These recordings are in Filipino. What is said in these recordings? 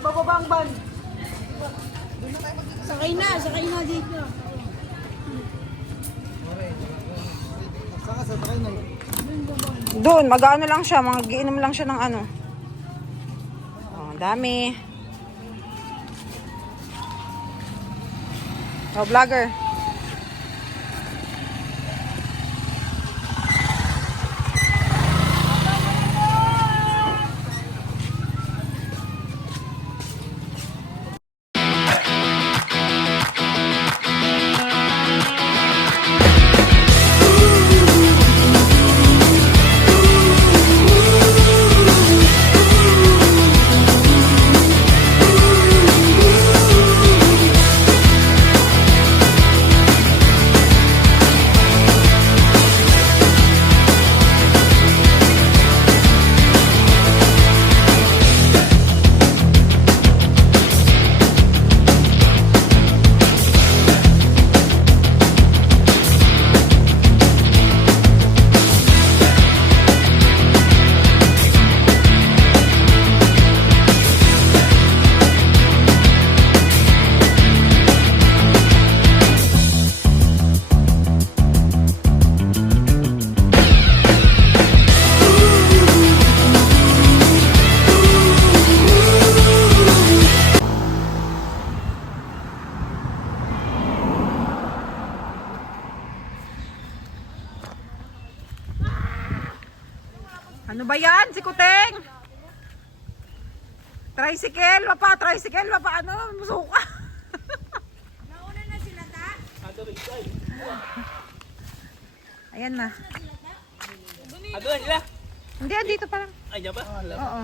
bababa ang van. Sakay na dito. Doon, mag-ano lang siya, mag-iinom lang siya ng ano. Oh, dami. Oh, vlogger. Ano ba yan? Si Kuteng? Tricycle? Tricycle? Ano? Musuka? Nauna na sila ta? Ayan na. Ano na sila? Hindi, dito pa lang. Ay, ba? Oo.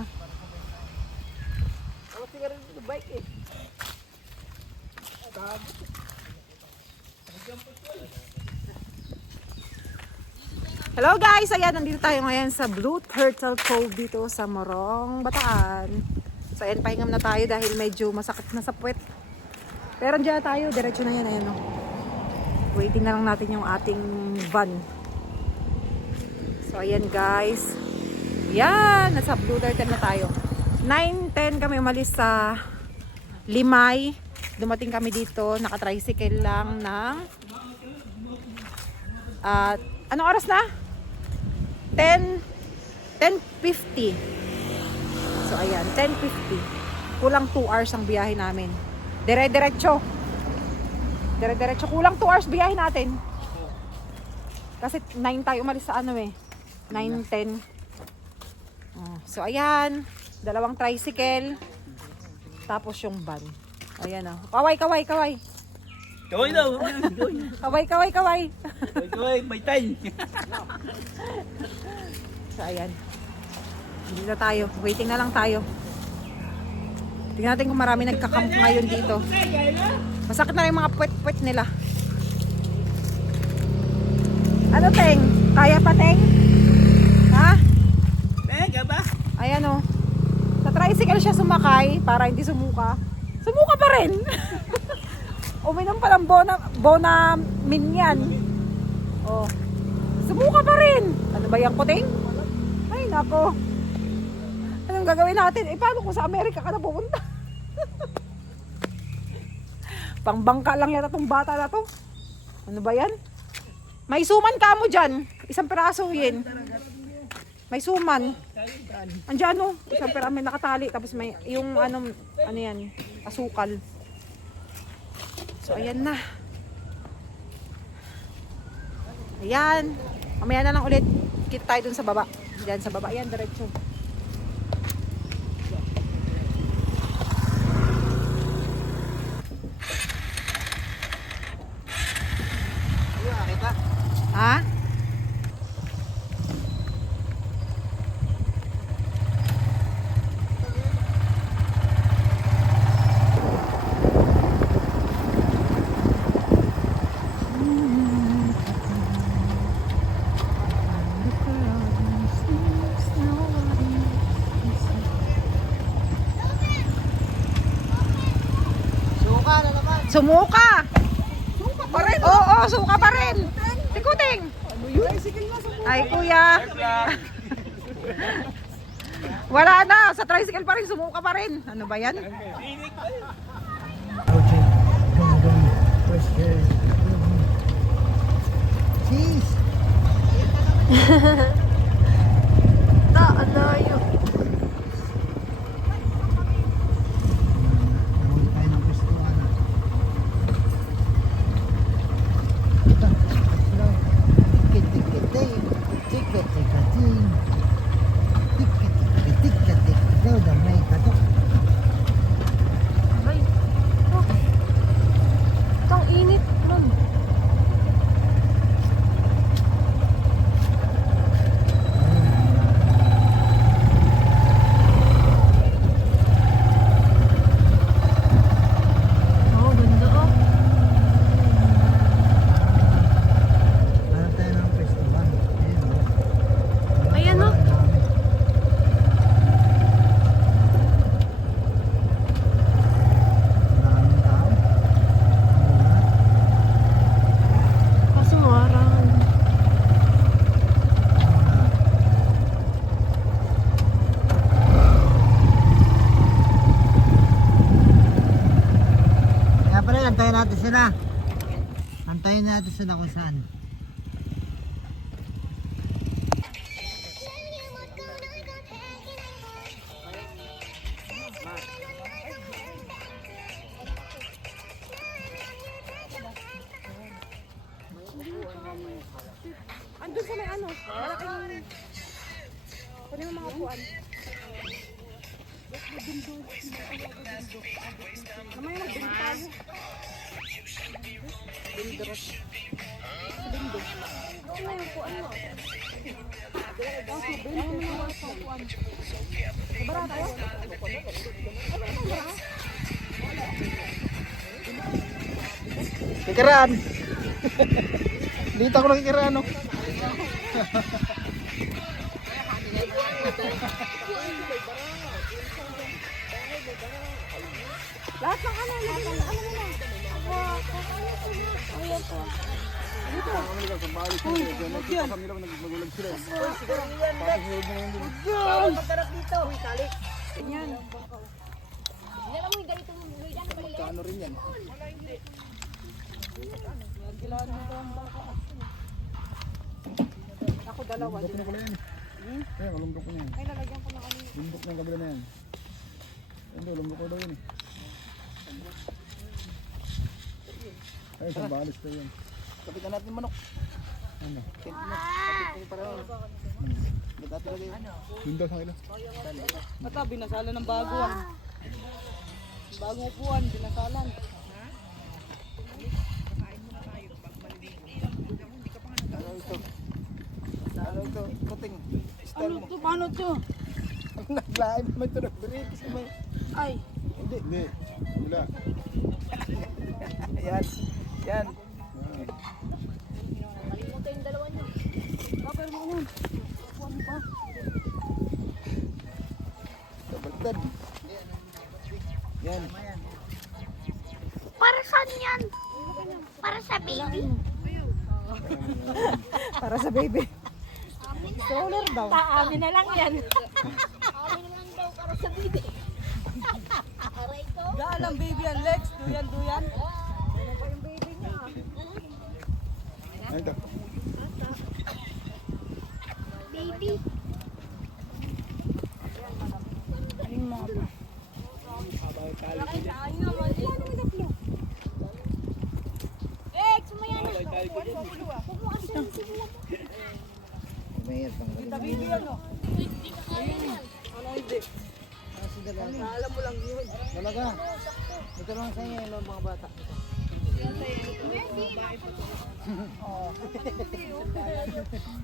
Ako siguro dito bike eh. Hello guys! Ayan, nandito tayo ngayon sa Blue Turtle Cove dito sa Morong, Bataan. So ayan, pahingam na tayo dahil medyo masakit na sa puwet. Pero dyan tayo, diretso na yan. Ayan, oh. Waiting na lang natin yung ating van. So ayan guys. Yan, nasa Blue Turtle na tayo. 9:10 kami umalis sa Limay. Dumating kami dito, naka-tricycle lang ng anong oras na? 10:50. So ayan, 10:50. Kulang 2 hours ang biyahe namin. Dire-diretso. Kulang 2 hours biyahe natin. Kasi 9 tayo umalis sa ano eh. 9:10. So ayan, dalawang tricycle. Tapos yung van. Ayan oh. Kaway. Kaway daw. Kaway. Kaway, may time. So ayan. Hindi na tayo. Waiting na lang tayo. Tingnan natin kung marami nagkakamp ngayon dito. Masakit na rin yung mga puwet-puwet nila. Ano, Teng? Kaya pa, Teng? Ha? Teka ba? Ayan o. Sa tricycle siya sumakay para hindi sumuka. Sumuka pa rin. Uminom pa ng Bonamin yan. Oh. Sumuka pa rin. Ano ba yan, Kuting? Ay, nako. Anong gagawin natin? Paano kung sa Amerika ka na pupunta? Pangbangka lang yata tong bata na to. Ano ba yan? May suman ka mo dyan. Isang piraso yun. May suman. Andiyan o. Isang piraso may nakatali. Tapos may yung ano yan. Asukal. So ayan na. Ayan. Mamaya na lang ulit. Kita tayo dun sa baba. Diyan sa baba. Ayan, diretso. Ha? Sumuka! Suka pa rin? Oo, suka pa rin. Tikuting! Ay, kuya. Wala na, sa tricycle pa rin, sumuka pa rin. Ano ba yan? Sinig pa yun. Cheese! Alayo. Nahuli tayo ng pwestuhan. Tik-tik-tik-tik. Tik-tik-tik-tik. Tik-tik-tik-tik. Daw daw may katok. Ay. Oh. Itong init nun. Oh, ganda oh. Hanap tayo ng pwestuhan. Ayan, oh. Ang dami. Maraming tao. Kaso marang. Kaya pala, antayin natin sila. Antayin natin sila kung saan. Andun sa may ano, malaking... Kunin mo mga upuan. Mamaya magbili tayo. Bindros. Bindo. Doon na yung upuan mo. Bili mo mga upuan. Sabara tayo? Kikiraan! Dito ako nakikiraan, no? Lahat ng ano, lahat ng ano mo na. Ayan po. Ako dalawa. Lumbok na pala yan. Eh, malumbok na yan. Ay, lalagyan ko na kami. Lumbok na yung kabila na yan. Hindi, lumbok ko daw yun eh. Ay, isang balis tayo yan. Kapitan natin manok. Ano? Kapitan para. Ba't natin lagay? Yun daw sa ilo. Ata, binasalan ng bago ah. Bagong upuan, binasalan. Ano ito? Kuting. Style mo. to? Paano to? Naglain naman ito. Nag-break. Ay, Hindi. Hindi. Wala. Yan. Yan. kapel mo nun. Upuan pa. Kabagtad. Yan. Para saan yan? Para sa baby? Para sa baby. Stroller daw. Amin na lang yan. Amin na lang daw para sa baby. Aray ko. Daan ang baby yan, Lex. Duyan, duyan. Ay, ito. Baby. Lex, sumaya na. Huwag mo kasi yung sibulan. Mayor pang Kita baby yan, no? Hindi ka kaya yan. Ano hindi? Alam mo lang yun. Talaga. Ito lang sa inyo yung mga bata.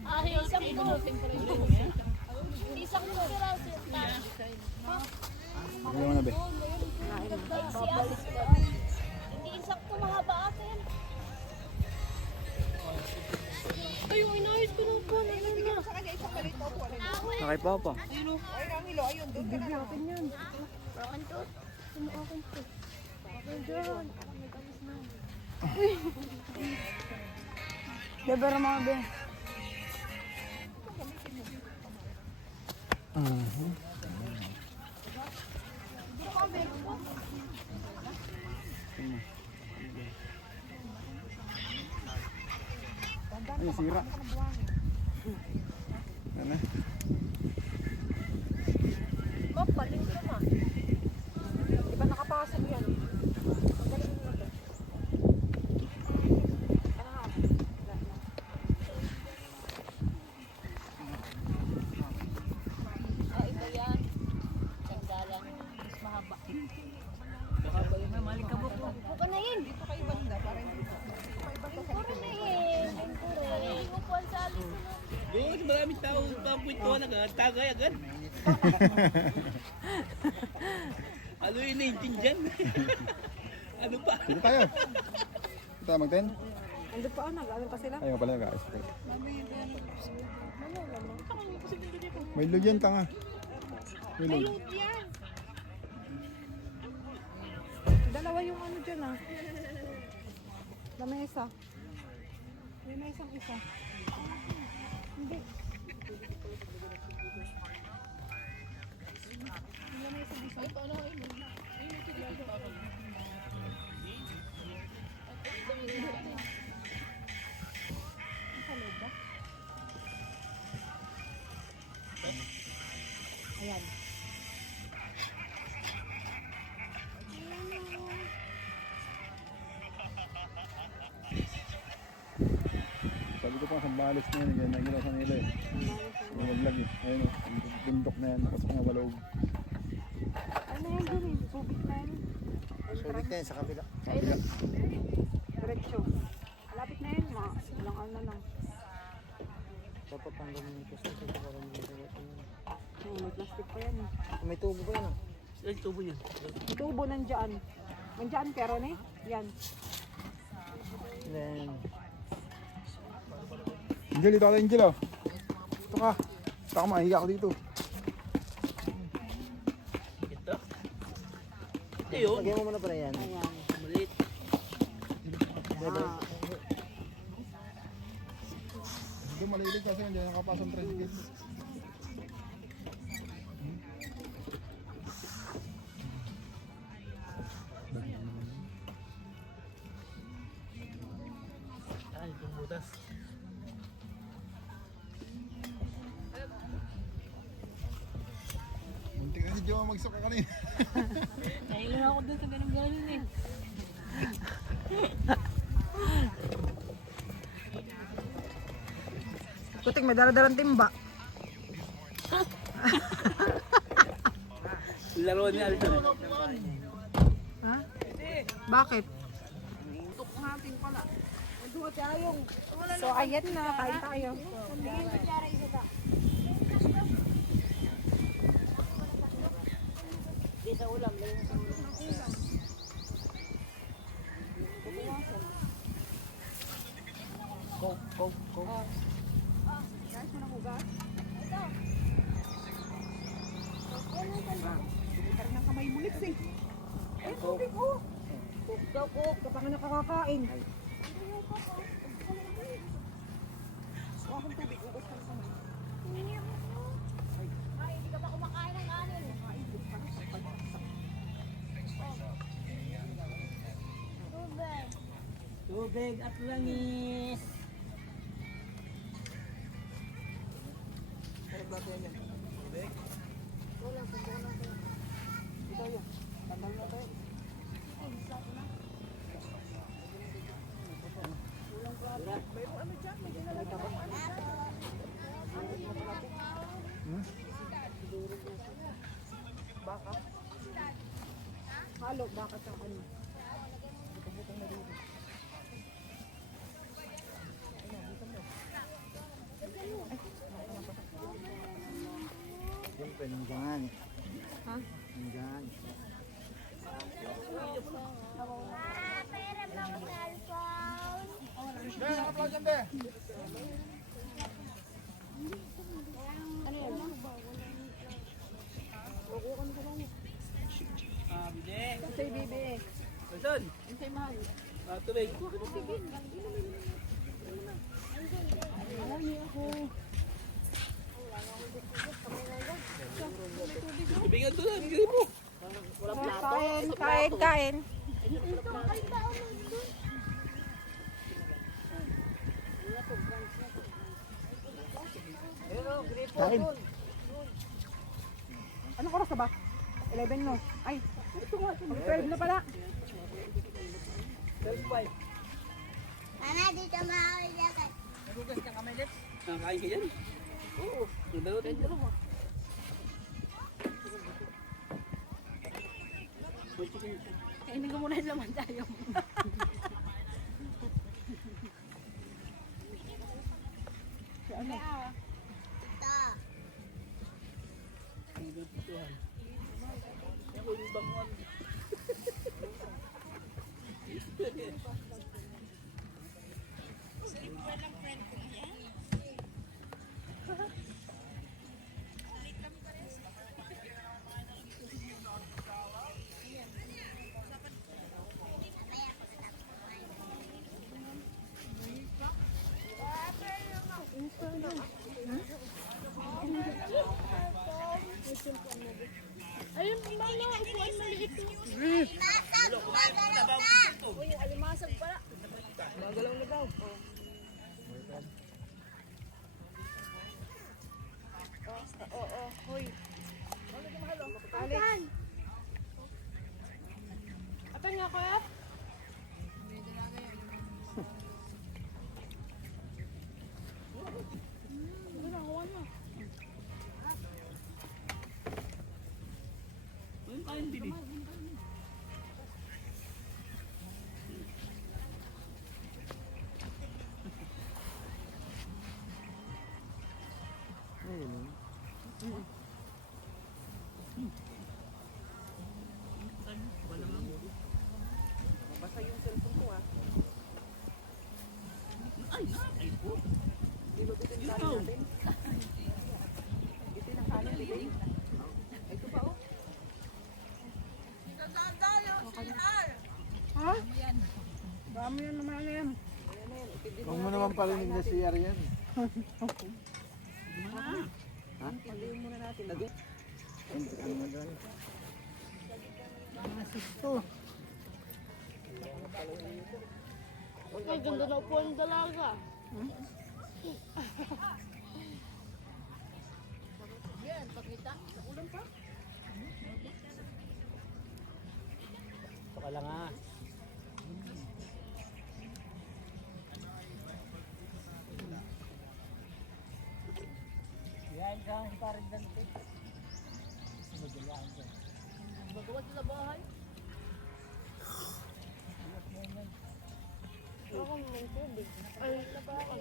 Ay, isang po. Isang po piraso. Wala mo na, be. Hindi isang po mahaba atin. Ay, inayos ko ng po. Nakay Papa. Akin to. Akin to. Akin dyan. Debera mga be. mo. Ay, sira. Ano? Mapaling ka na. Di ba nakapasok yan? Magaling mo ito. Ano nga? Ah, iba yan. Sandalan. Mas mahaba. Mahaba yung malikabok mo. Buka na yun. Dito kayo banda para hindi pa. Puro na yun. Puro. Hindi mo po ang sali sila. Doon, maraming tao pang kwentuhan tagay agad. Ano yung naiintindihan? Ano pa? Dito tayo. Dito tayo mag-10. Andun pa, nag-ano pa sila? Ayaw pala guys. May lugyan ka nga. May lug. Yan. Dalawa yung ano dyan ah. Lamesa. May mesang isa. Hindi. Ayan. Sabi ko pa sa balis na yun. Ganyan nagila sa nila eh. Yung maglag eh. Ayun o. Bundok na yan. Tapos mga walog. Ano yan dun eh? Subik na yan. Sulit na yan sa kabila. Kabila. Diretso. Malapit na yan. Ilang ano na lang. Dapat hanggang nito sa ito. Parang nito. May plastic pa yan eh. May tubo ba yan? Ay, tubo niya. Yung tubo nandyan. Nandyan pero ne? Yan. Then, Angel, dito ka Angel oh. Ito ka. Ito ka mahiga ako dito. Ito. Ito yun. lagyan mo muna pala yan. Ayan. Maliit. Ah, Ito malilig kasi hindi nakapasang tricycle. Ay, itong butas. Munti ka si Jowa magsuka kanina. Nahilang ako dun sa ganun-ganun eh. Kuting may dala-dalang timba. Laro ni Alton. Ha? Bakit? Tuk natin pala. Duha tayong. So ayan na, kain tayo. Tingin ko tiyara isa ta. Di sa ulam. Lagyan sa ulam. Guys, mo na hugas. Ito ng kamay mo lips eh. Ay, tubig oh. Cook daw, cook. Kapag nakakakain. Kuha akong tubig, hugas ka na kamay. Ay, hindi ka pa kumakain ng kanin. Tubig. Tubig at langis. Ito yun. Tandal na tayo. Baka. Halo, baka sa ano. yung peninggan. Ha? Peninggan. Pera pa ako cellphone. Dahil naka-vlog yan de. Ano yun? Ah, bide. Say baby. Alton. Say mahal. Ah, tubig. Marami ako. Tubigan to na. Bigay mo. Kain, kain, kain. Ito ang kalbao mo doon. Kain. Anong oras na ba? 11 no? Ay, 12 na pala. Mana, dito makakilakad. Nakakain ka yan? Oo. Yung dalawa tayo dalawa. May chicken. Kainin ko muna yung laman tayo. Ano? Ito. Ang gagawin. Yan ko yung bangon. Ayun, mana, upuan maliit mo. Uy, yung alimasag pala. Magalaw na daw. Oo, hoy. Alex. Atan nga, kuya? Ayun, kain din eh. Basta yung cellphone ko ah. Ay, ay po. Dilubitin Yun tayo daw. natin. Itin ang kanin, bigay. Ito pa oh. Ha? Dami yan naman yan. Huwag mo naman parinig na si Arian. Pagdayin muna natin. Ay, ganda na upuan ng dalaga. Yan, pakita. Sa ulam pa. Baka lang ah. Yan, kain pa rin dante. Magawa sila bahay. Ako may tubig. Ay, naba ako.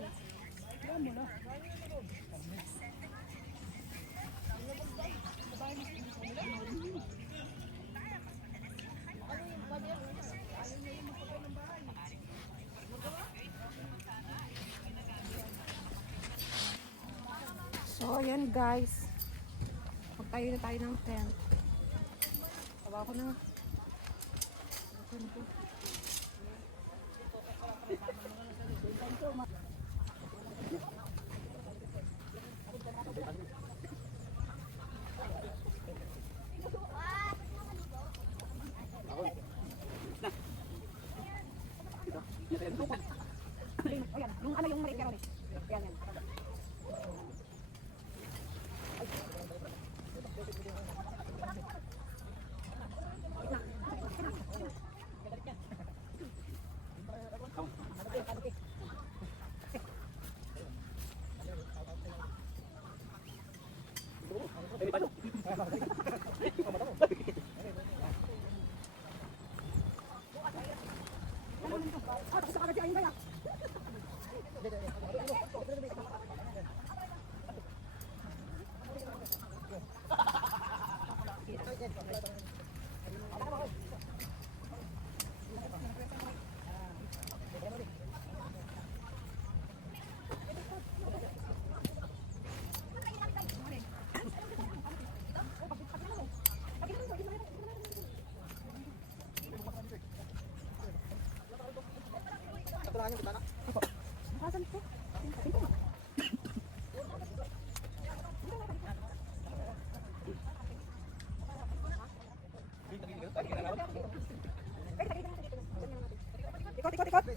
So, ayan guys. Magtayo na tayo ng tent. Tawa ko na. Ayan, yung ano yung maliit ka rin. Ayan, yan. Asan po? Ikot.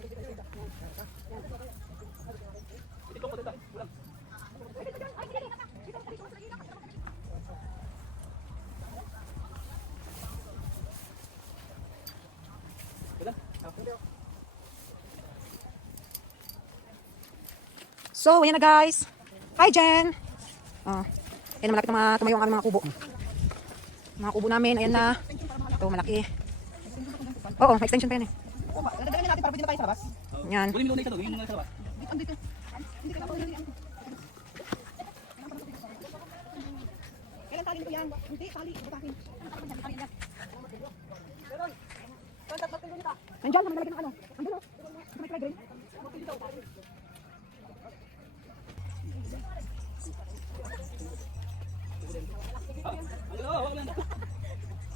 So, ayan na guys. Hi, Jen. Ayan na, malapit na tumayo ang aming mga kubo. Mga kubo namin, ayan na. Ito, malaki. Oo, may extension pa yan eh. Dadalhin natin para pwede na tayo sa labas. Yan. Kunin mo na isa doon, yung mga sa baba. Kailan tali nito yan? Hindi, tali. Butakin. Nandiyan, naman ng ano. Andun o. May try green.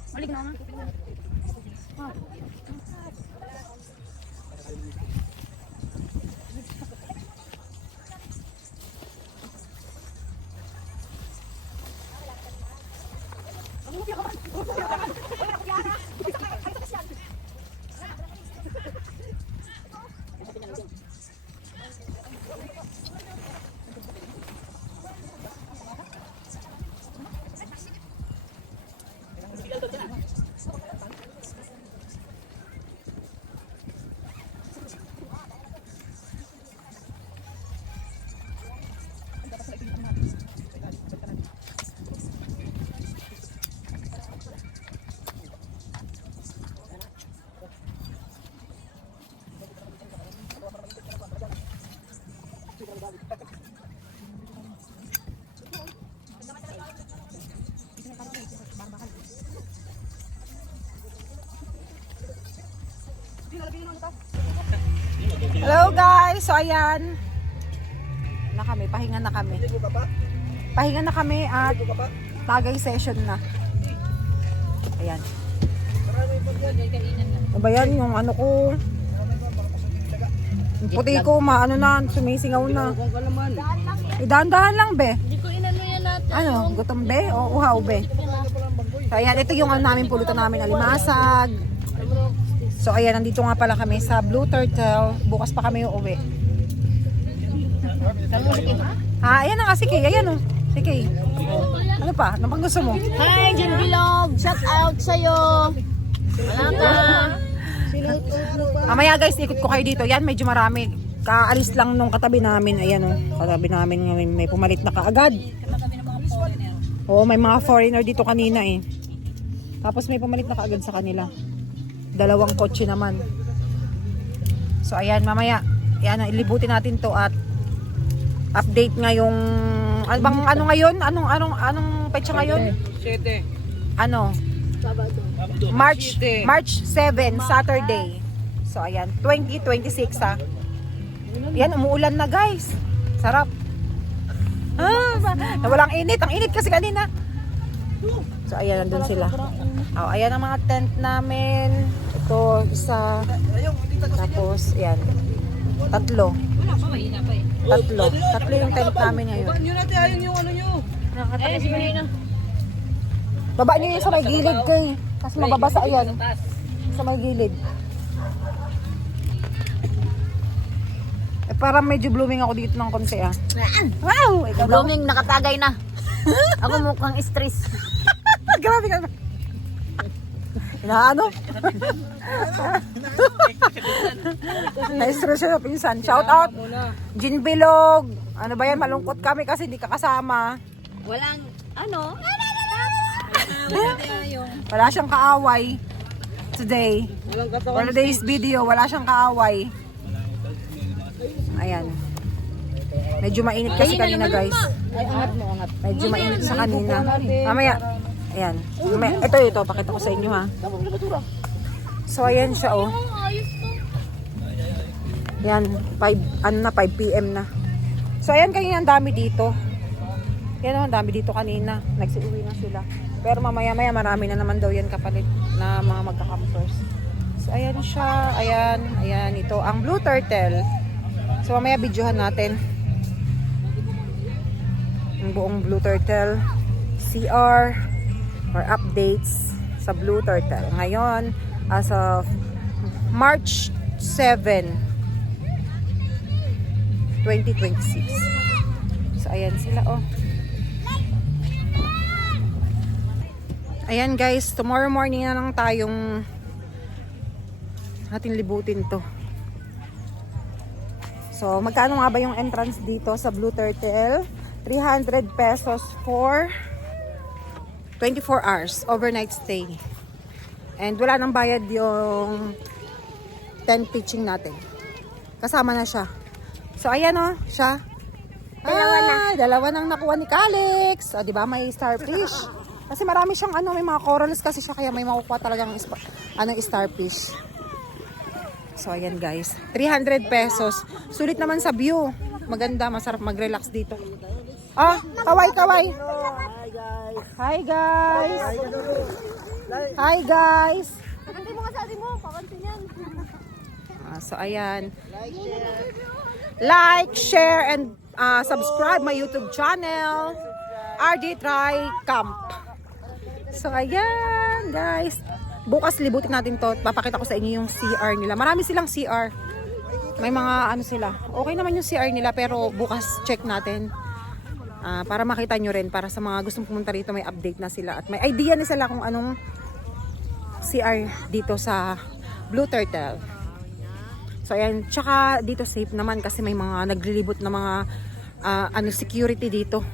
Malig na nga. Hello guys, so ayan na kami, pahinga na kami. Pahinga na kami at tagay session na. Ayan. Ano ba yan? Yung ano ko, yung puti ko, maano na, sumisingaw na. Dahan-dahan lang be. Hindi ko inano yan natin. Ano, gutom be o uhaw be? So ayan, ito yung ano namin, pulutan namin, alimasag. So ayan, nandito nga pala kami sa Blue Turtle. Bukas pa kami uuwi. Ayan na nga si Kay. Ayan o. Si Kay. Ano pa? Ano pang gusto mo? Hi, Jen Bilog. Shout out sa'yo. Wala ka. Mamaya guys, ikot ko kayo dito. Yan, medyo marami. Kaalis lang nung katabi namin. Ayan o. Katabi namin may pumalit na kaagad. Oo, may mga foreigner dito kanina eh. Tapos may pumalit na kaagad sa kanila. Dalawang kotse naman. So ayan, mamaya yan, ilibutin natin to at update ngayong ano ngayon? Anong petsa ngayon? 7. Ano? March 7, Saturday. So ayan, 2026 ha. Yan, umuulan na guys. Sarap. Walang init. Ang init kasi kanina. So ayan, nandun sila. Ayan ang mga tent namin. Ito, isa. Tapos, ayan. Tatlo yung tent namin ngayon. Nyo natin, ayun yung ano nyo. Baba nyo yung sa may gilid kay. Kasi mababasa yan. Sa may gilid. Parang medyo blooming ako dito ng konti ah. Wow! Blooming, nakatagay na. Ako mukhang stress. Grabe ka na. Inaano? Na-stress siya na pinsan. Shout out! Jin Bilog. Ano ba yan? Malungkot kami kasi hindi ka kasama. Walang, ano? Wala siyang kaaway today. For today's video, wala siyang kaaway. Ayan. Medyo mainit kasi kanina guys. Medyo mainit sa kanina. Mamaya. Ayan. Mamaya. Ito. Pakita ko sa inyo ha. So ayan siya oh. Yan. 5 PM na. So ayan kanina ang dami dito. Yan oh, ang dami dito kanina. Nagsiuwi na sila. Pero mamaya marami na naman daw yan kapalit na mga magka-campers. So ayan siya. Ayan. Ito ang Blue Turtle. So mamaya videohan natin ang buong Blue Turtle CR or updates sa Blue Turtle. Ngayon, as of March 7, 2026. So, ayan sila, oh. Ayan guys, tomorrow morning na lang tayong ating libutin to. So, magkano nga ba yung entrance dito sa Blue Turtle? 300 pesos for 24 hours, overnight stay. And wala nang bayad yung tent pitching natin. Kasama na siya. So, ayan o, siya. Dalawa nang nakuha ni Calix. O, diba, may starfish. Kasi marami siyang may mga corals kasi siya, kaya may makukuha talagang starfish. So, ayan guys. 300 pesos. Sulit naman sa view. Maganda, masarap mag-relax dito. Ah, kaway. Hi guys. Hi guys. Pakantay mo nga sa atin mo. Pakantay yan. So, ayan. Like, share, and subscribe my YouTube channel. RD Try Camp. So, ayan, guys. Bukas libutin natin to. Papakita ko sa inyo yung CR nila. Marami silang CR. May mga sila. Okay naman yung CR nila, pero bukas check natin. Para makita nyo rin. Para sa mga gustong pumunta rito, may update na sila. At may idea na sila kung anong CR dito sa Blue Turtle. So, ayan. Tsaka dito safe naman kasi may mga naglilibot na mga security dito.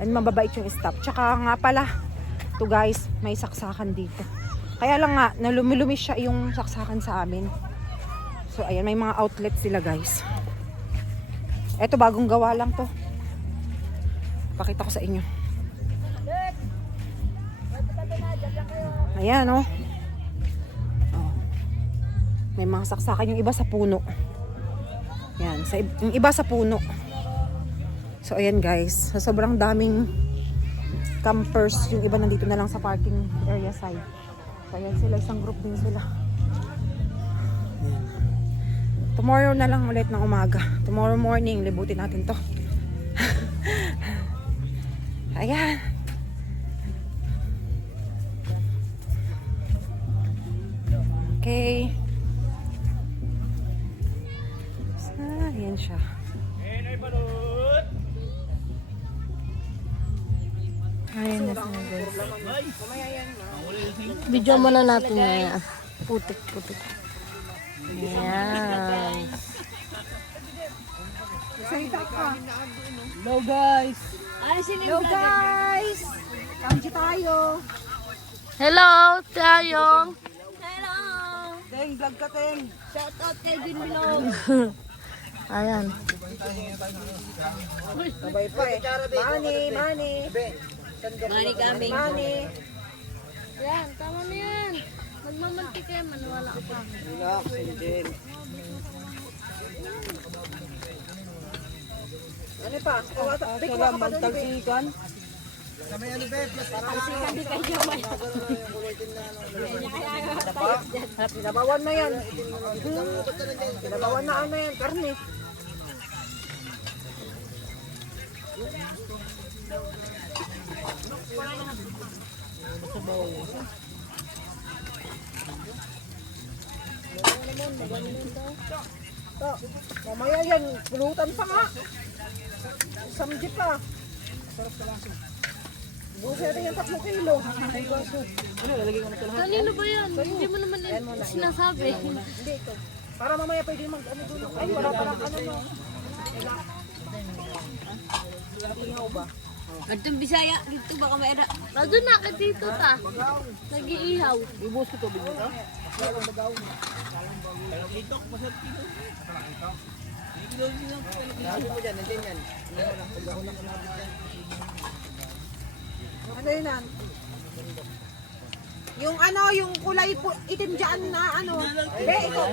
And mababait yung staff. Tsaka nga pala, to guys, may saksakan dito. Kaya lang nga, nalumilumi siya yung saksakan sa amin. So, ayan, may mga outlet sila guys. Eto, bagong gawa lang to. Pakita ko sa inyo. Ayan, oh. May mga saksakan, yung iba sa puno. Yan, yung iba sa puno. So, ayan guys, sa sobrang daming campers, yung iba nandito na lang sa parking area side. So, ayan sila, isang group din sila. Tomorrow na lang ulit ng umaga. Tomorrow morning, libutin natin to. Ayan. Okay. Ayan siya. Ayan na sila guys. Video muna natin yan. Putik. Ayan. Hello guys. Hello guys. Kanji tayo. Hello, Tayong. Teng, vlog ka Teng. Shout out kay Jin Bilog. Ayan. Sabay pa eh. Money. Mani kami. Money. Yan, tama na yan. Magmamanti kayo, manwala pa. Relax, Angel. Ano pa? Bigwa ka pa doon, Talsikan. Talsikan di kayo may. Pinabawan na yan. Pinabawan na yan, karne. Mamaya yan, pulutan pa nga. Samji pa. Bukas natin yung 3 kilo. Kanino ba yan? Hindi mo naman sinasabi. Hindi ito. Para mamaya pwede doon. Ay, wala palang no. Ingaw ba? Atong Bisaya, dito baka may era. Nandun na ka dito ta. Nag-iihaw. Ibus ko to, bigyan ka? Ano yun yan? Yung kulay itim dyan na Be, ito.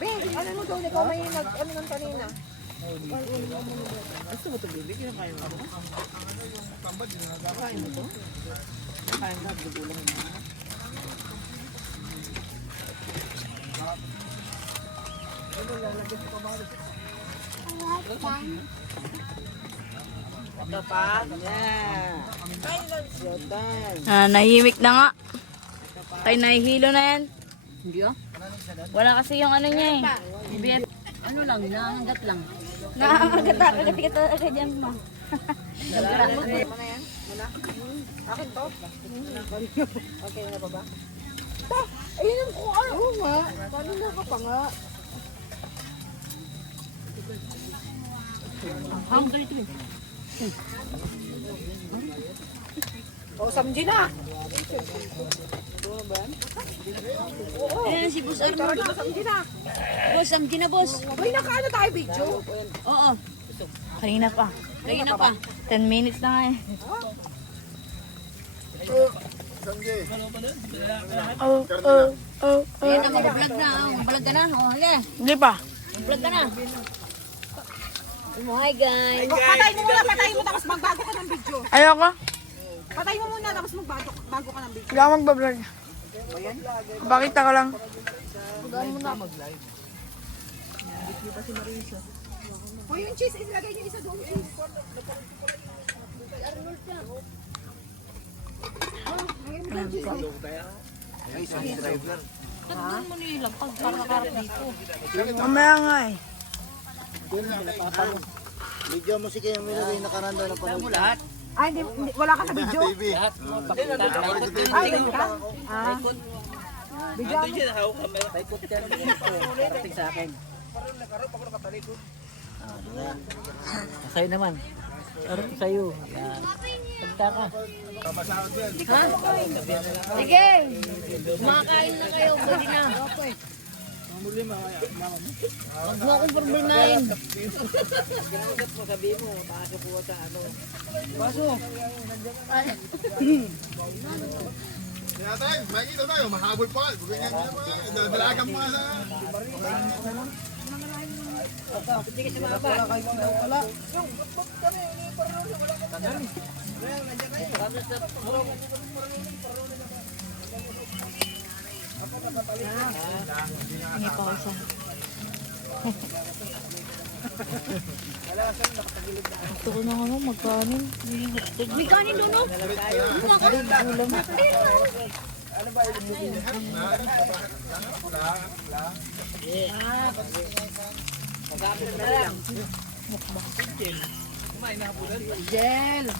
Be, ano mo doon? Ikaw may nung kanina. Gusto mo ito, baby? Kinakain mo ito? Kain mo ito? Kain ka, bugulang mo. Ito pa? Yeah. Nahimik na nga. Kaya nahihilo na yan. Hindi ah. Wala kasi yung ano niya eh. Ano lang, nangangat lang. Nakakagat ka dyan ma. Akin to? Okay na ba ba? Ayun yung kung ano. Oo nga. Kanina ka pa nga. Hanggang ito eh. O, samji na. Ayan si Boss Arnold. Samji na. Boss, samji na boss. May nakaano tayo video? Oo. Kanina pa. Kanina pa. 10 minutes na nga eh. Ayan na, mag-vlog na. Mag-vlog ka na. Oh, yeah. Hindi pa. Vlog ka na. Hi guys. Patay mo muna, patay mo tapos magbago ka ng video. Ayoko. Patay mo muna tapos magbago ka ng video. Hindi ako magbablog. Pakita ko lang. O yung cheese, ilagay niyo isa doon cheese. Tagdan mo nila pag para dito. Mamaya nga eh. Video mo si Kaya Milagay nakaranda na panood. Mo lahat. Ay, wala ka sa video? Lahat mo. Pakita. Ay, ganun ka? Ah, video mo. Taikot ka rin. Parating sa akin. Sa'yo naman. Sa'yo. Pagta ka. Sige. Kumakain na kayo. Pwede na. Huwag mo akong problemahin. Ginagat mo, sabihin mo. Pakasya po sa ano. Kaya tayo, makikita tayo, mahabol pa. Bigyan mo naman, dalagan mo sa... Hindi pa ako isa. Gusto ko na ano, magkanin. May kanin doon, no? Ulam. Jel!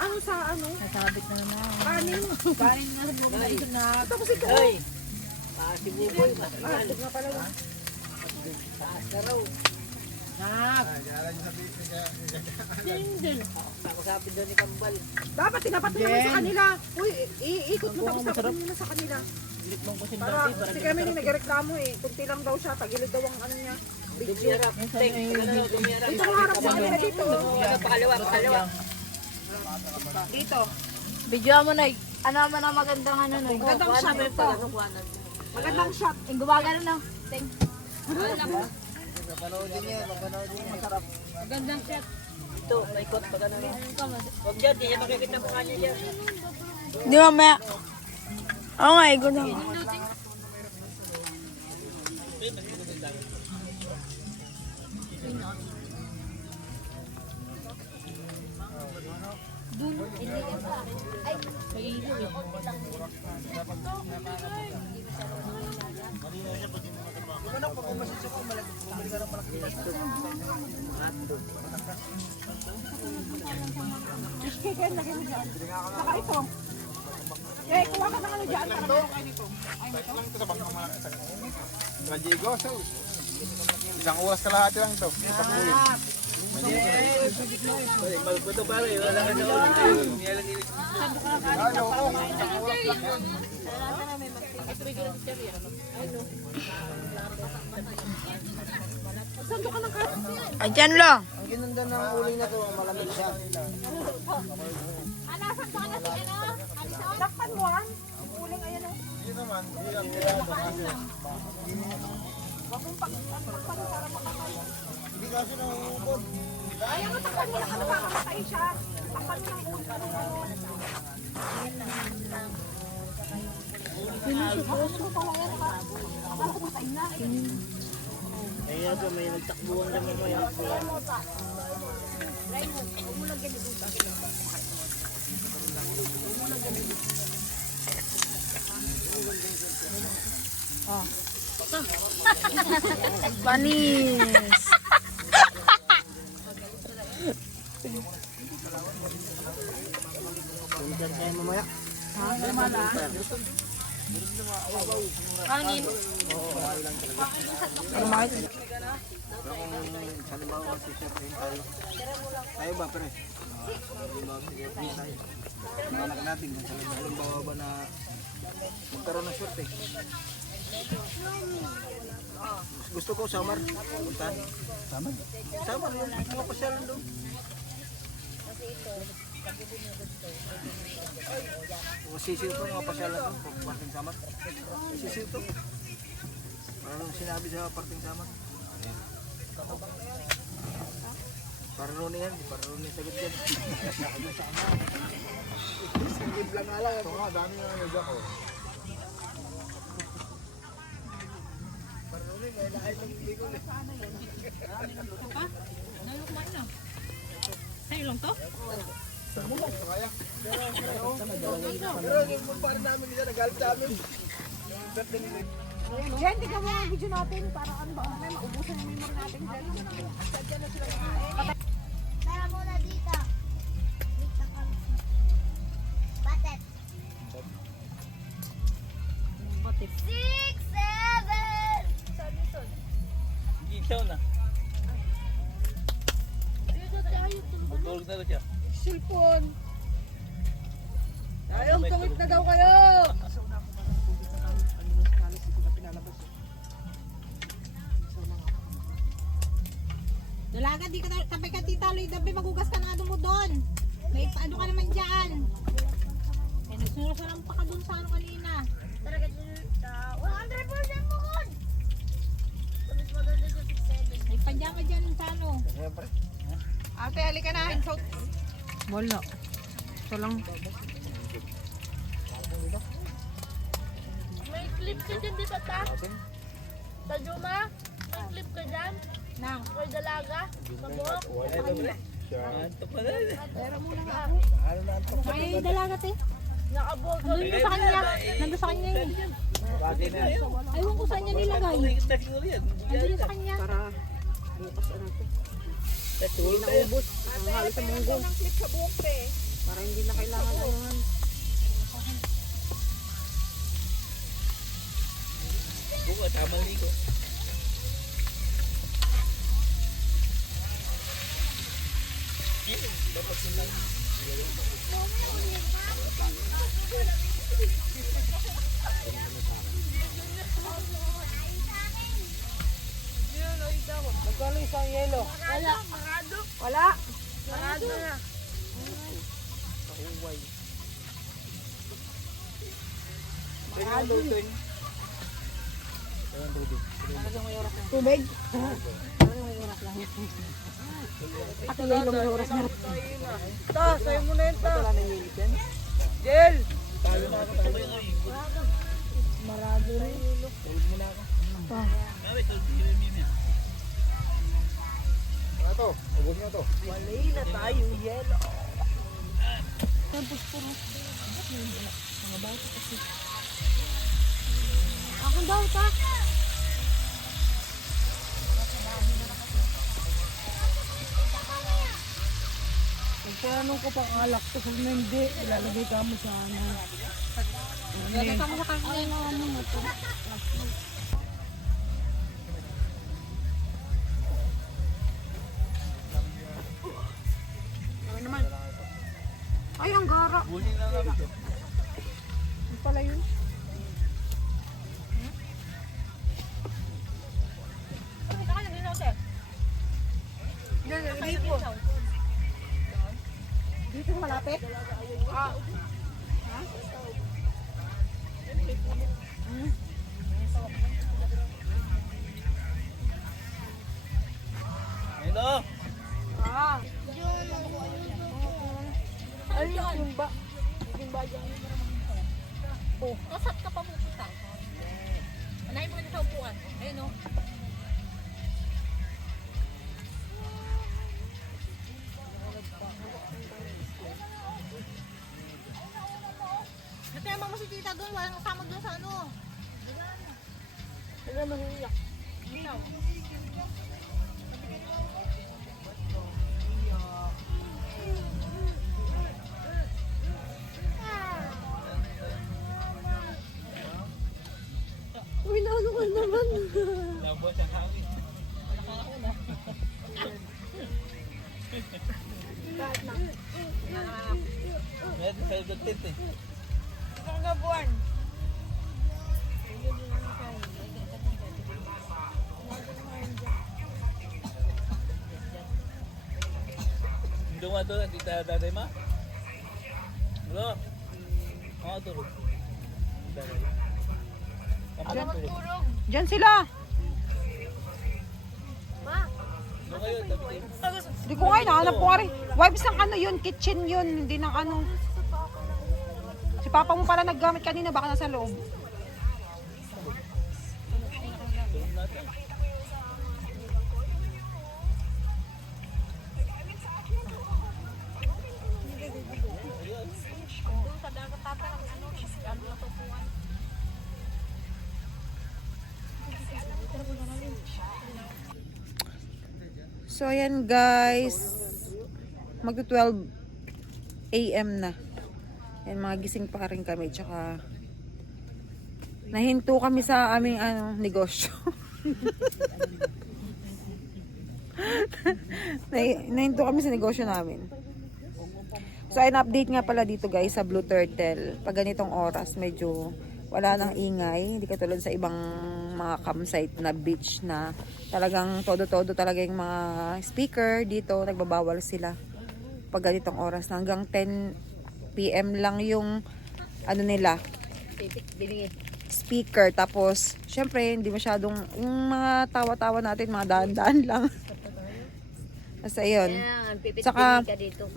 Ano sa ano? Nasabit na na. Kanin. Kanin nga sa buhay. Tapos ito. Hoy! Sibuboy. Ah, ito nga pala. Taas ka raw. Nakasapin doon ni Kambal. Dapat tinapat mo naman sa kanila. Uy, iikot mo tapos tapat mo sa kanila. Para si Kami nagreklamo eh. Kunti lang daw siya. Tagilid daw ang ano niya. Video. Dumiarap. Dumiarap. Dito mo harap sa kanila dito. Pakalawa. Dito. Video mo na. Ano man ang magandang ano no. Magandang shot ito. Magandang shot. Yung gumagano na. Papanoodin niya, papanoodin niya. Masarap. Magandang shot. Ito, may kot pa gano'n. Huwag dyan, di niya makikita mukha niya dyan. Di mamaya. Oo nga, ego na. Chicken, lagay mo dyan. Saka ito. Eh, kuha ka ng ano dyan. Para meron kayo dito. Rajigo, so. Isang uwas kalahati lang ito. Papuin. Ito pare, wala ka doon. Sando ka ng karat. Ayan lang. Ang ginanda ng uling na to, malamig siya. Lakpan mo ah. Ang uling ayan oh. Hindi naman, hindi lang tirado kasi. Hindi kasi nauubod. Ayaw mo takpan mo lang ano makamatay siya. Takpan mo lang uling ano ano. Kaya ito, may nagtakbuhan na mamaya. Oh. Panis. Diyan tayo mamaya. Hangin. Ano mahal? Halimbawa, siservihin tayo. Tayo ba, pre? Halimbawa, siservihin tayo. Mga anak natin, kung halimbawa ba na magkaroon ng swerte. Gusto ko, Samar. Puntahan. Samar? Samar, yung mga pasyalan doon. Sisil to, mga pasyalan doon. Parting Samar. Sisil to. Parang sinabi sa parting Samar. Parang yan, parang sagot yan. Silip lang nga lang. Ito nga, dami nga nagak ko. Sa'yo lang to? Pero yung kumpara namin isa, nagalit sa amin. Jen, tingnan mo ang video natin para ano ba, may maubusan yung memory natin. Tara muna dito. Dito kami. Batet. 6, 7. Sorry, sorry. Dito na. Dito tayo. Matulog na siya. Silpon. Ayong tungit na daw kayo. Dalaga, di ka tapay ka tita Loy, dabi magugas ka na mo doon. May paano ka naman dyan. Eh, nagsurusalang pa ka doon sa ano kanina. Talaga dito. 100% mo kon. Mas maganda sa 6, 7. May padya ka dyan sa ano. Siyempre. Ate, halika na. Wala. Ito lang. May clip ka dyan, di ba ta? Sa Juma? May clip ka dyan? Nang. May dalaga? Sa buhok? Ito pa na. Ano na ang Kaya yung dalaga, te. Nakabogo. Nandun sa kanya. Nandun sa kanya yun. bagay na. Aywan ko saan niya nilagay. Higit na siguro yan. Nandun sa kanya. Tulog tayo. Halos sa munggo. Para hindi na kailangan anuhan. Buka, tamang ligo. Magkano isang yelo? Wala. Marado. Wala. Marado na. Tubig? Pati yelo may oras na. Ta, sa'yo mo na yun, ta. Jel! Marado rin. Tulog mo na ako. Mami, tulog yun yan. Ano to? Ubus nyo to. Walay na tayo, yelo. Ako daw ta. Nagtanong ko pang alak to, kung hindi, ilalagay ka mo sa ano. Lagay ka mo sa kanya na ano mo to. Ano naman? Ay, ang gara. Bunin na lang ito. Ano pala yun? Dito sa malapit? Hello? Ay, yung ba? Oh, kasat ka pa pupunta. Anahin mo na sa upuan. Ayun o. Natema mo si tita doon. Walang kasama doon sa ano. Para mahiyak. Uy, naano ka naman. Meron sa ibang tent eh. Doon nga doon, hindi tayo daday ma? Wala. Mga tulog. Diyan sila. Doon ngayon, Hindi ko nga hinahanap ko nga rin. Wipes ng ano yun, kitchen yun, hindi ng ano. Si papa mo pala naggamit kanina, baka nasa loob. So ayan guys, magto 12 AM na. Ayan, mga gising pa rin kami, tsaka nahinto kami sa aming negosyo. Nahinto kami sa negosyo namin. So ayun, update nga pala dito guys sa Blue Turtle. Pag ganitong oras, medyo wala nang ingay, hindi katulad sa ibang mga campsite na beach na talagang todo-todo talaga yung mga speaker dito, nagbabawal sila pag ganitong oras na hanggang 10 PM lang yung ano nila speaker, tapos syempre hindi masyadong yung mga tawa-tawa natin, mga daan-daan lang. Basta yun. Saka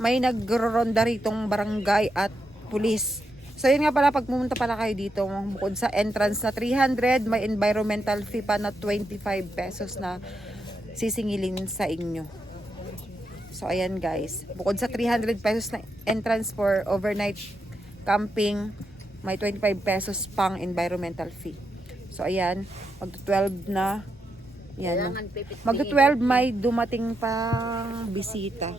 may nagro-ronda ritong barangay at pulis. So yun nga pala, pag pumunta pala kayo dito, bukod sa entrance na 300, may environmental fee pa na 25 pesos na sisingilin sa inyo. So ayan guys, bukod sa 300 pesos na entrance for overnight camping, may 25 pesos pang environmental fee. So ayan, magto-12 na. Yan. Magto-12 may dumating pang bisita.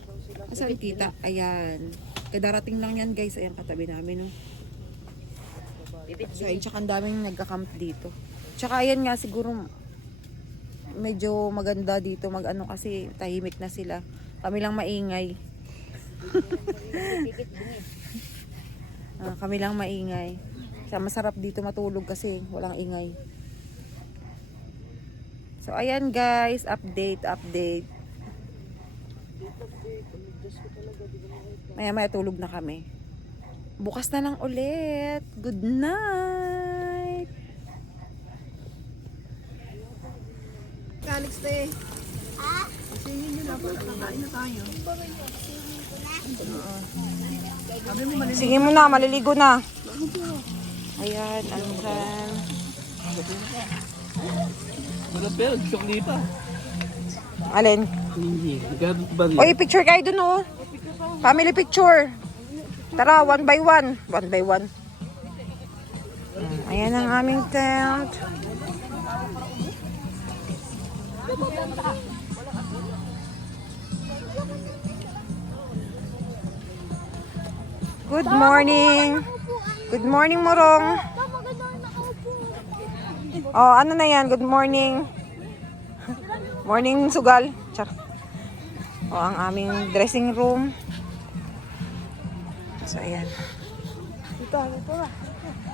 Saan kita? Ayan. Kadarating lang yan guys, ayan katabi namin, no. So ayun, tsaka ang daming nagka-camp dito. Tsaka ayan nga, siguro medyo maganda dito mag-ano kasi tahimik na sila. Kami lang maingay. Kami lang maingay. Kaya masarap dito matulog kasi walang ingay. So ayan guys, update. Maya tulog na kami. Bukas na lang ulit. Good night. Alex day. Singin nyo na po. Kakain na tayo. Sige mo na, maliligo na. Ayan, ano dyan. pero gusto ko pa. Alin? Hindi. Gamit ba rin? Oy, picture kayo dun, oh. Family picture. Tara, one by one. One by one. Ayan ang aming tent. Good morning. Good morning, Morong. Oh, ano na yan? Good morning. Morning, Sugal. Char. Oh, ang aming dressing room. So, ayan.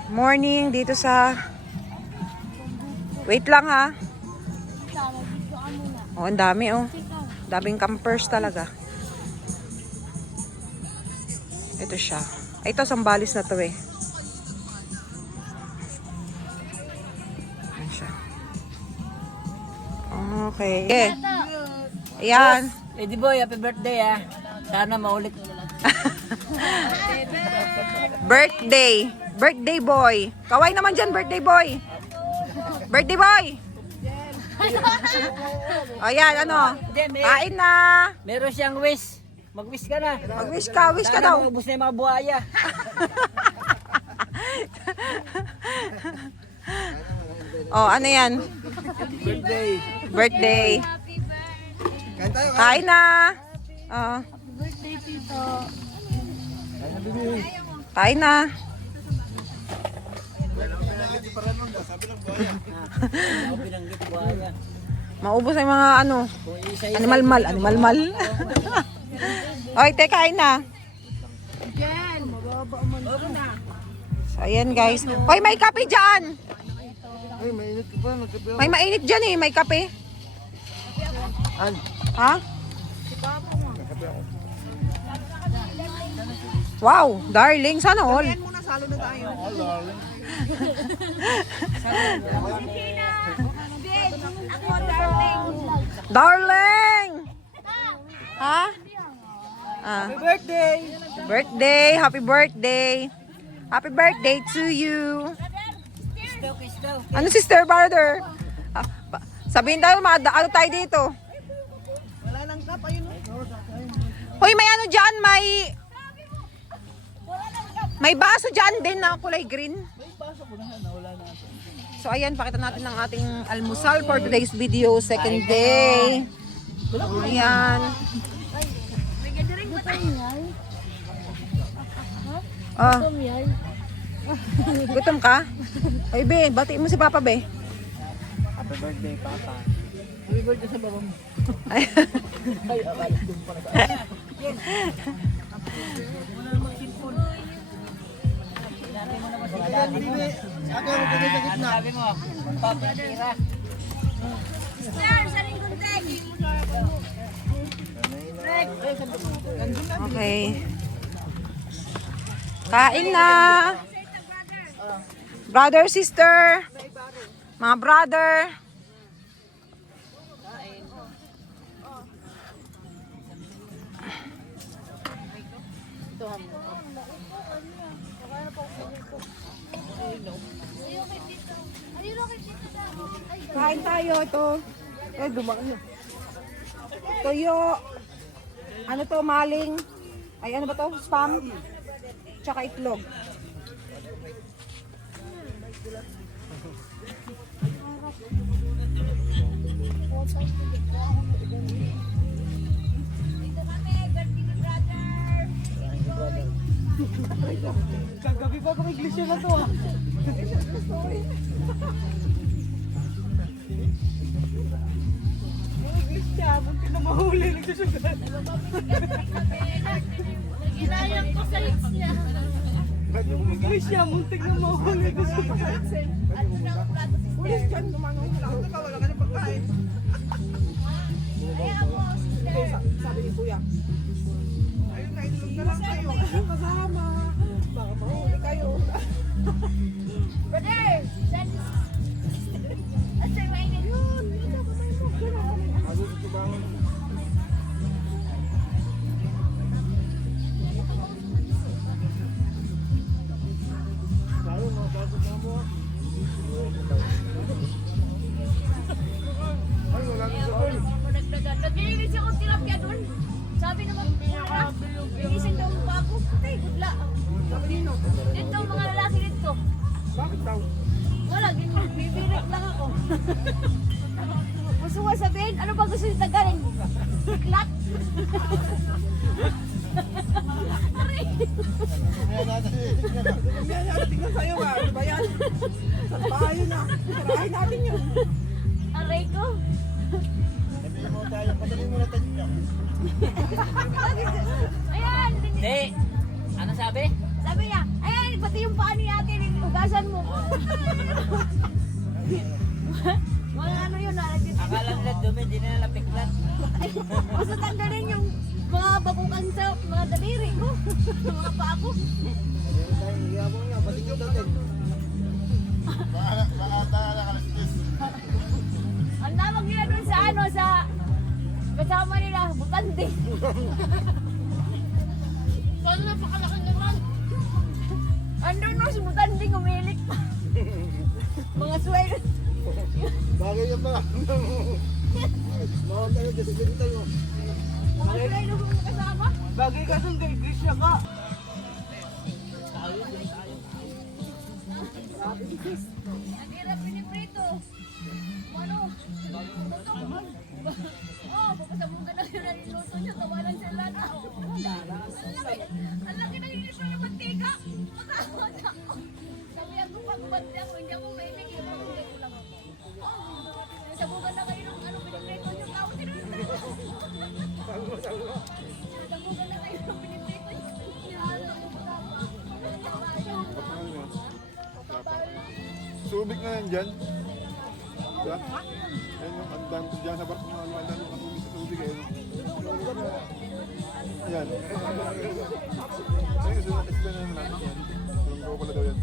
Morning dito sa... Wait lang ha. Oh, ang dami oh. Daming campers talaga. Ito siya. Ito, Sambales na to eh. Ayan siya. Okay. Okay. Ayan. Eddie Boy, happy birthday ah. Sana maulit. Birthday. Birthday boy. Kaway naman dyan, birthday boy. Birthday boy. O yan, ano? Kain na. Meron siyang wish. Mag-wish ka na. Mag-wish ka, wish ka Sana daw. maubos na yung mga buhaya. O, ano yan? Birthday. Birthday. Happy birthday. Kain tayo. Kain na. Oo. Birthday, Tito. Kain na, baby. Kain na. Ako binanggit buhaya. Maubos ang mga ano. Animal-mal. Animal-mal. Oy, te, kain na. Jen, So, ayan guys. Hoy, may kape dyan. Ay, mainit ka pa. Nagkape ako. May mainit dyan eh. May kape. An? Ha? Nagkape ako. Wow, darling. Sana all. Oh, darling. ako, darling. Darling! Ha? Ah. Happy birthday! Birthday. Happy birthday. Happy birthday to you. Ano sister, brother? Ah, sabihin tayo, ano tayo dito? Wala nang cup, ayun. Hoy, may ano dyan, may baso dyan din na kulay green. So ayan, pakita natin ang ating almusal for today's video, second day. Ayan. Ah, gutom ka? Hoy, be, batiin mo si Papa, be. Happy birthday, Papa. Happy birthday sa baba mo. Ay. Ay, akala doon pala tayo. Ako, kami sa gitna. Sabi mo, papatira. Okay. Kain na. Brother, sister. Mga brother. Kain tayo ito. Dumaan. Toyo. Ano to, maling? Ay, ano ba to? Spam? Tsaka itlog. Kagabi pa kung iglesia na to ah. Iglesia, munti na mahuli. Nagsusugat. Ginayang ko sa lips niya. Iglesia, muntik na mahuli. Pulis dyan, lumanong ka lang. Wala ka na pagkain. Sabi ni Kuya. Ayun na, itlog na lang kayo. Kasama. Baka mahuli kayo. Brother, saan mainit? Naglilinis ako tilapia doon. Sabi naman, linisin daw pa ako. Ay, gudla. Dito, mga lalaki dito. Bakit daw? Wala, bibirik lang ako. Gusto mo sabihin, ano ba gusto yung tagalin? Siklat? Aray! Tingnan sa'yo nga. Ano ba yan? Saan tayo na? Sarahin natin yun. Aray ko. Padali mo na tayo. Ayan! Hindi. Ano sabi? Sabi niya, ayan, pati yung paa ni ate, ugasan mo. Mga ano yun, Akala nila dumi, di nila napiklat. basta tanggalin yung mga bakukan sa mga daliri ko. Mga paa ko. Iyabong nga, patingin natin. Ang tawag nila dun sa ano, sa kasama nila, butante. Paano napakalaki naman? Andun no, si butante, umilik pa. Mga swell. Bagay yan ba? Mahal tayo, kasi tayo. Mga swell yung kasama. Bagay ka dun, kay Grisha ka. Ang hirap piniprito. Ano? Ang laki ng inisip ng mantika. Makakawad ako. Sabi ako pagbante ako, hindi ako maibigay. Hindi ko lang ako. Sabugan na kayo ng ano, piniprito yung tao. Sabugan na kayo ng piniprito yung Subik na yan dyan. Diba? Ayun yung ang dami dyan sa barko mga ang dami ng subik ayun. Ayan. Ayun, explain na natin yan. Yung go pala daw yan.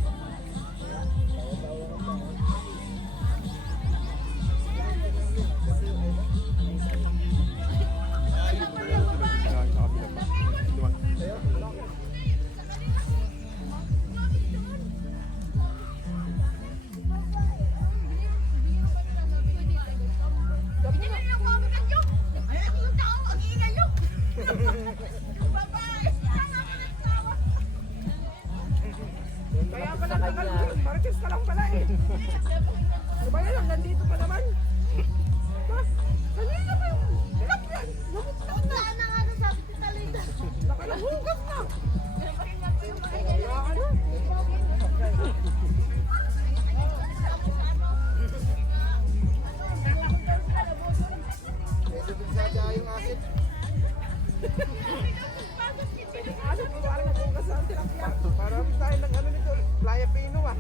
Kaya pala naman, Marquez ka lang pala eh. Ano ba yan? Hanggang dito pa naman. Ha? Kanina pa yung tilapia. Namuktaon na. Nakalahugas na. Kaya ano? Medyo binsada yung asin. Ano po parang nahugas na ang tilapia? Parang tayo ng ano nito, Playa Pino ah.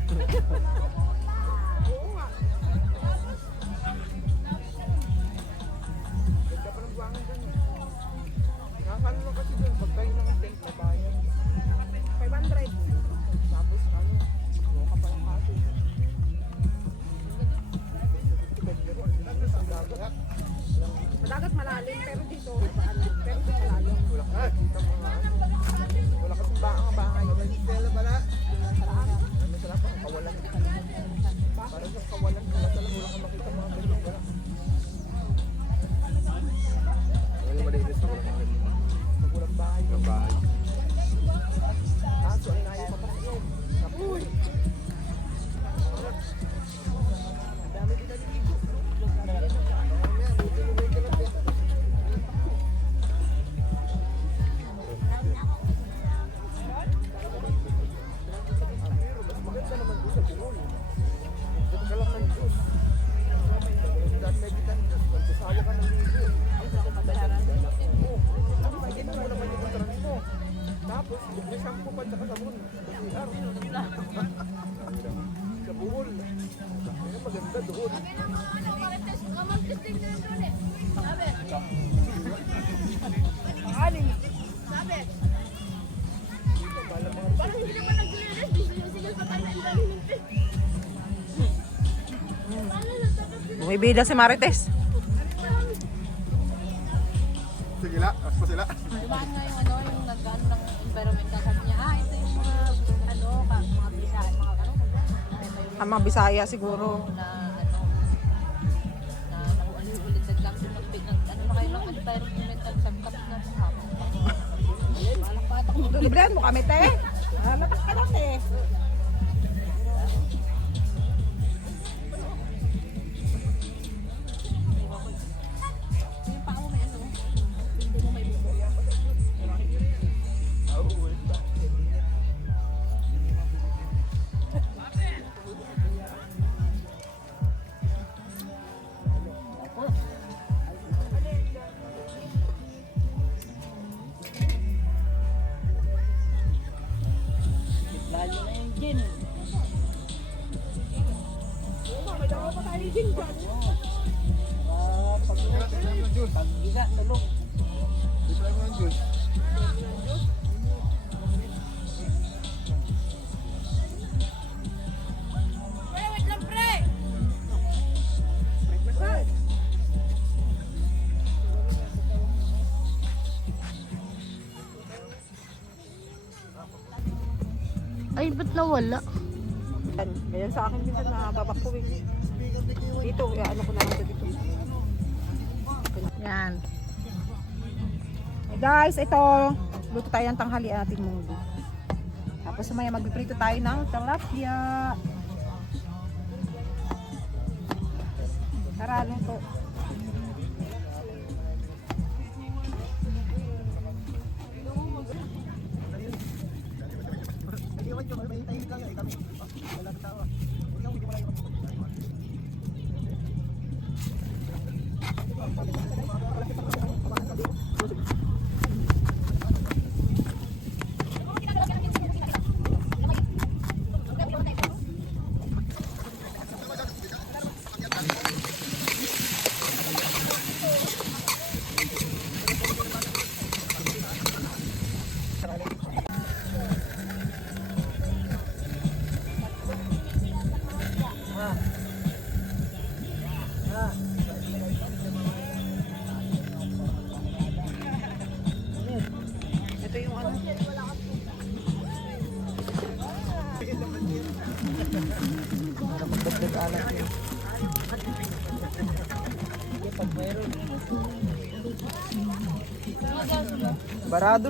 Oo nga. Ganda pa ng buwangan dun eh. Nakakano lang kasi dun, pag tayo ng tent na bayan. 500. Tapos ano, loka pa yung kaso. Madagat malalim, pero dito, ano, pero dito malalim. Wala kasing bahay. Stella pala. Ano sila pa? Kawalan. Parang sa kawalan. Wala talaga. Wala kang makita mga ganyan. Wala. Wala malinis na wala kang ganyan. Pag walang bahay. Ang bahay. Kaso ay nayo papasyon. Uy! Ang dami din naliligo. Mamaya, buti mo may kalapit. Maganda naman doon sa Bicol. Huwag ka lang ng Diyos. Dahil may bitan Diyos. Magsasawa ka ng ligo. Oo. Ang makikita mo naman yung entrance mo. Tapos, may shampoo pa tsaka sabon. Sa buhol. Kaya maganda doon. Sabi ng mga ano, marites, kamag-testing na doon eh. Sabi. Aling. Sabi. Parang hindi naman nag-release. Sige pa tayo ng dahilinti. Bumibida si Marites. Sige la, aspa sila. Dumaan nga yung ano, yung nag-ano ng environmental, sabi niya, ito yung mga, ano, mga Bisaya, mga ano, ito yung Ang mga Bisaya siguro. na, ano, na nauulit naglang doon ano na kayo ng environmental, sabi kapit na sa hapon. Malak patak mo. Librahan mo kami, te. Lakas ka lang, te. Yung paa mo may ano, hindi mo may buko. Lalo na yung gin. Pag-gisa, tulog. Try mo ng juice. Pre, wait lang pre. Ay, ba't nawala? Ganyan sa akin minsan na babakpuin. Dito, ano ko na lang dito. Yan. Hey guys, ito. Luto tayo ng tanghali ating munggo. Tapos sumaya magpiprito tayo ng tilapia. Tara, luto.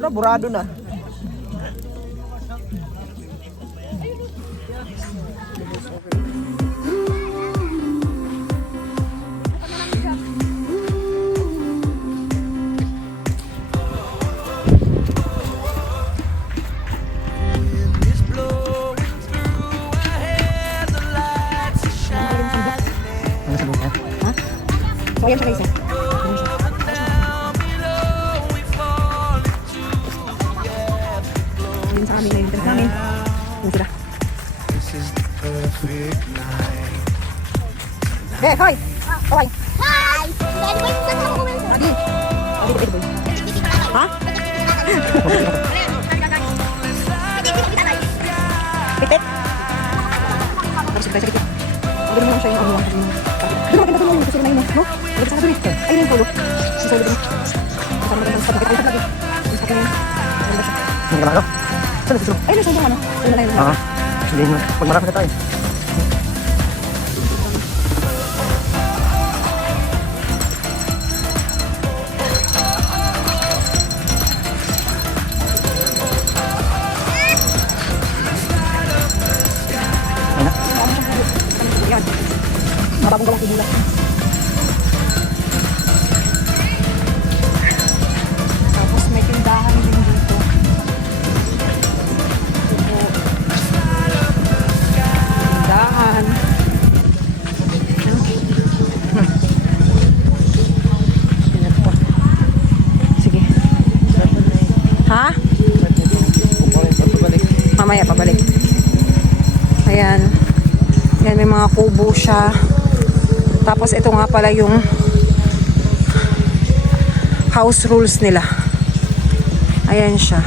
Burado na. So, ayan siya guys. Yun sa amin na yun. Tapos namin. Yun sila. Be, hi! Kawai! Hi! Pwede ba yung kasama ko meron? Adi! Adi, adi, boy. Ha? Pitit? Tapos tayo sa kitit. Ang gano'n naman siya yung amulang. Doon maganda doon yung kasi na yun, no? Lagi sa doon eh. Ayun yung polo. Yung solo doon. Kasama maganda sa pagkita. Ayun sa lagi. Yung sa kanya. Ayun ba siya? Ang gano'n? Saan na silo? Ayun yung solo ano? Ayun na yun. Hindi mo. Pag marami na tayo. Yan. Mababong gawang kubula. Tapos may tindahan din dito. Tindahan. Sige. Ha? Mamaya pabalik. Ayan. Yan, may mga kubo siya. Tapos ito nga pala yung house rules nila. Ayan siya.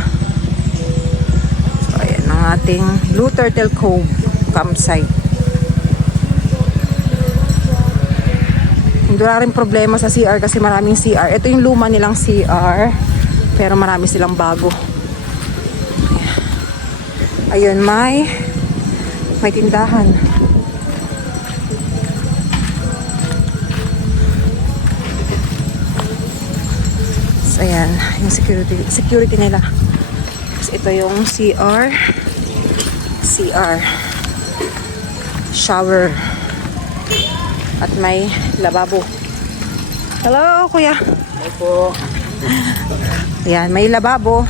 So, ayan ang ating Blue Turtle Cove campsite. Hindi wala rin problema sa CR kasi maraming CR. Ito yung luma nilang CR. Pero marami silang bago. Ayun, may tindahan. Ayan, yung security nila. Tapos ito yung CR, shower, at may lababo. Hello, kuya. Hello po. Ayan, may lababo,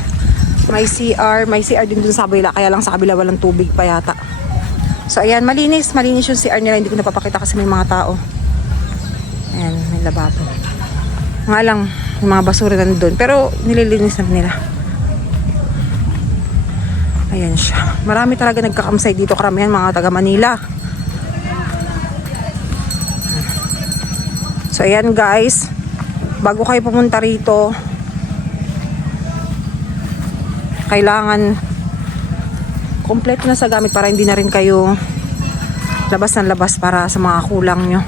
may CR din dun sa kabila, kaya lang sa kabila walang tubig pa yata. So ayan, malinis yung CR nila, hindi ko napapakita kasi may mga tao. Ayan, may lababo. Nga lang, yung mga basura nandun. Pero nililinis na nila. Ayan siya. Marami talaga nagkakamsay dito. Karamihan mga taga Manila. So ayan guys. Bago kayo pumunta rito, kailangan kompleto na sa gamit para hindi na rin kayo labas ng labas para sa mga kulang nyo.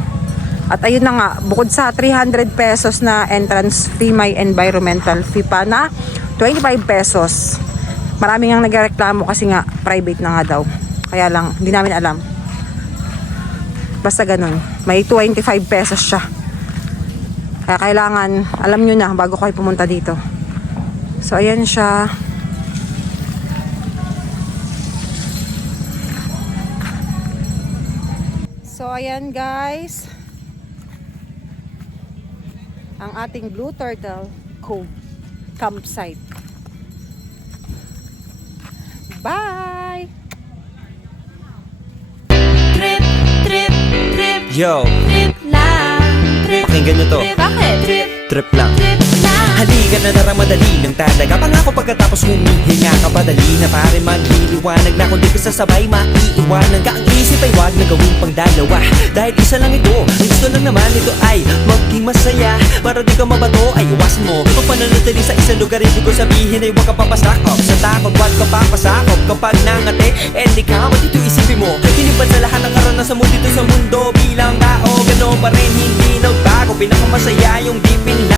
At ayun na nga, bukod sa 300 pesos na entrance fee, may environmental fee pa na 25 pesos. Maraming ang nagreklamo kasi nga private na nga daw. Kaya lang, hindi namin alam. Basta ganun. May 25 pesos siya. Kaya kailangan, alam nyo na bago kayo pumunta dito. So ayan siya. So ayan guys, ang ating Blue Turtle Cove campsite. Bye! Trip, trip, trip, Yo, trip lang. Trip, pakinggan nyo to. bakit? Trip, Trip lang. trip lang. Halika na narang madali lang talaga. Pangako pagkatapos humihinga ka padali na pare magliliwanag na kung di ka sasabay maiiwanan ka. Ang isip ay wag na gawin pang dalawa dahil isa lang ito. Ang gusto lang naman ito ay maging masaya. Para di ka mabato ay iwasan mo ang pananatili sa isang lugar. Ibig ko sabihin ay huwag ka papasakop sa takot, wag ka papasakop. Kapag nangate, ikaw at ito isipin mo tinipan sa lahat ng karanasan mo dito sa mundo bilang tao. Ganoon pa rin hindi nagbago. Pinakamasaya yung di pinla